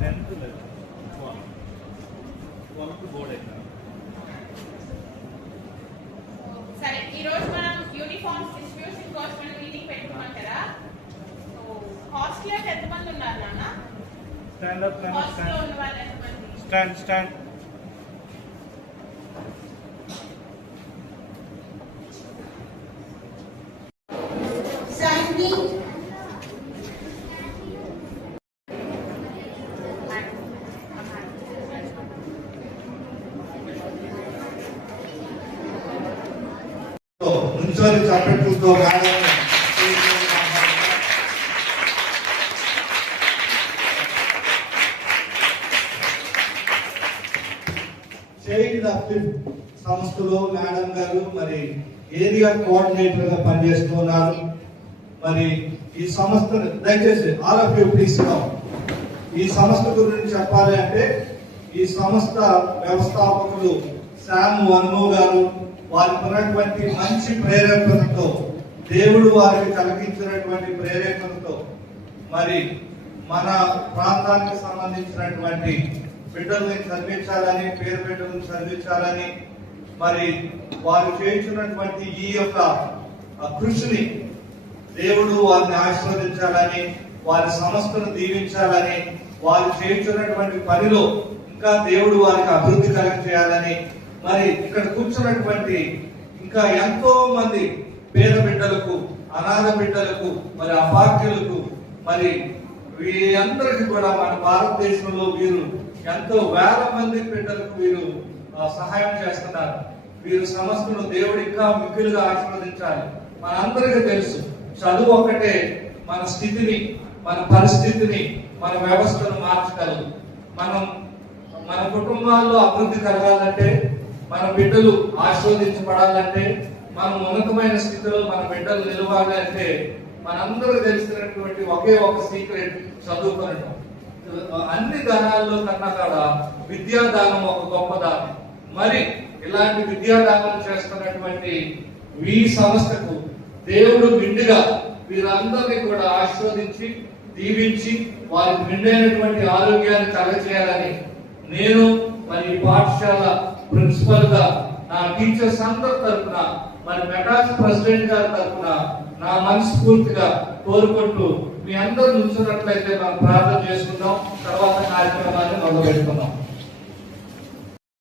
10th లేదు 12th board exam. సరే, ఈ రోజు మనం యూనిఫామ్స్ డిస్ట్రిబ్యూషన్ కోసం మీటింగ్ పెట్టుకున్నాం కదా. సో హాస్టల్లో ఎంతమంది ఉన్నారు నాన్న? స్టాండ్ అప్ హాస్టల్లో ఉన్న వాళ్ళు ఎంతమంది? స్టాండ్ నుంచొని చప్పట్లతో చైల్డ్ అప్లిఫ్ట్ సంస్థలో మేడం గారు మరి ఏరియా కోఆర్డినేటర్ గా పనిచేస్తున్నారు. మరి ఈ సంస్థ దయచేసి all of you please come. ఈ సంస్థ గురించి చెప్పాలి అంటే ఈ సంస్థ వ్యవస్థాపకులు శామ్ వన్మో గారు వారికి ఉన్నటువంటి మంచి ప్రేరేపణతో, దేవుడు వారికి కలిగించినటువంటి ప్రేరేపణతో మరి మన ప్రాంతానికి సంబంధించినటువంటి బిడ్డల్ని చదివించాలని, పేరు బిడ్డలను చదివించాలని మరి వారు చేయించినటువంటి ఈ యొక్క కృషిని దేవుడు వారిని ఆశీర్వదించాలని, వారి సంస్థను దీవించాలని, వారు చేయించినటువంటి పనిలో ఇంకా దేవుడు వారికి అభివృద్ధి చేయాలని మరి ఇక్కడ కూర్చున్నటువంటి ఇంకా ఎంతో మంది పేద బిడ్డలకు, అనాథ బిడ్డలకు, మరి అపార్యులకు, మరి వీరందరికీ కూడా మన భారతదేశంలో వీరు ఎంతో వేల మంది బిడ్డలకు వీరు సహాయం చేస్తున్నారు. వీరు సంస్థను దేవుడు ఇంకా మిక్కులుగా ఆశీర్వదించాలి. మనందరికీ తెలుసు, చదువు ఒక్కటే మన స్థితిని, మన పరిస్థితిని, మన వ్యవస్థను మార్చగలదు. మన కుటుంబాల్లో అభివృద్ధి కలగాలంటే, మన బిడ్డలు ఆశీర్వదించబడాలంటే, మనం ఉన్నతమైన స్థితిలో మన బిడ్డలు నిలవాలి అంటే మనందరూ తెలిసినటువంటి ఒకే ఒక సీక్రెట్ చదువుకోవడం. అన్ని దానాల్లో కన్నా కూడా విద్యాదానం ఒక గొప్ప దానం. మరి ఇలాంటి విద్యాదానం చేస్తున్నటువంటి ఈ సంస్థకు దేవుడు నిండుగా వీరందరినీ కూడా ఆశీర్వదించి దీవించి వారికి నిండైనటువంటి ఆరోగ్యాన్ని కలగచేయాలని నేను మరి పాఠశాల ప్రిన్సిపల్ గా నా టీచర్స్ అందరి తరఫున, మరి మెటాస్ ప్రెసిడెంట్ గారి తరఫున నా మనస్ఫూర్తిగా కోరుకుంటూ మీ అందరూ నుంచున్నట్లయితే మనం ప్రార్థన చేసుకుందాం. తర్వాత కార్యక్రమాన్ని మొదలు పెట్టుకుందాం.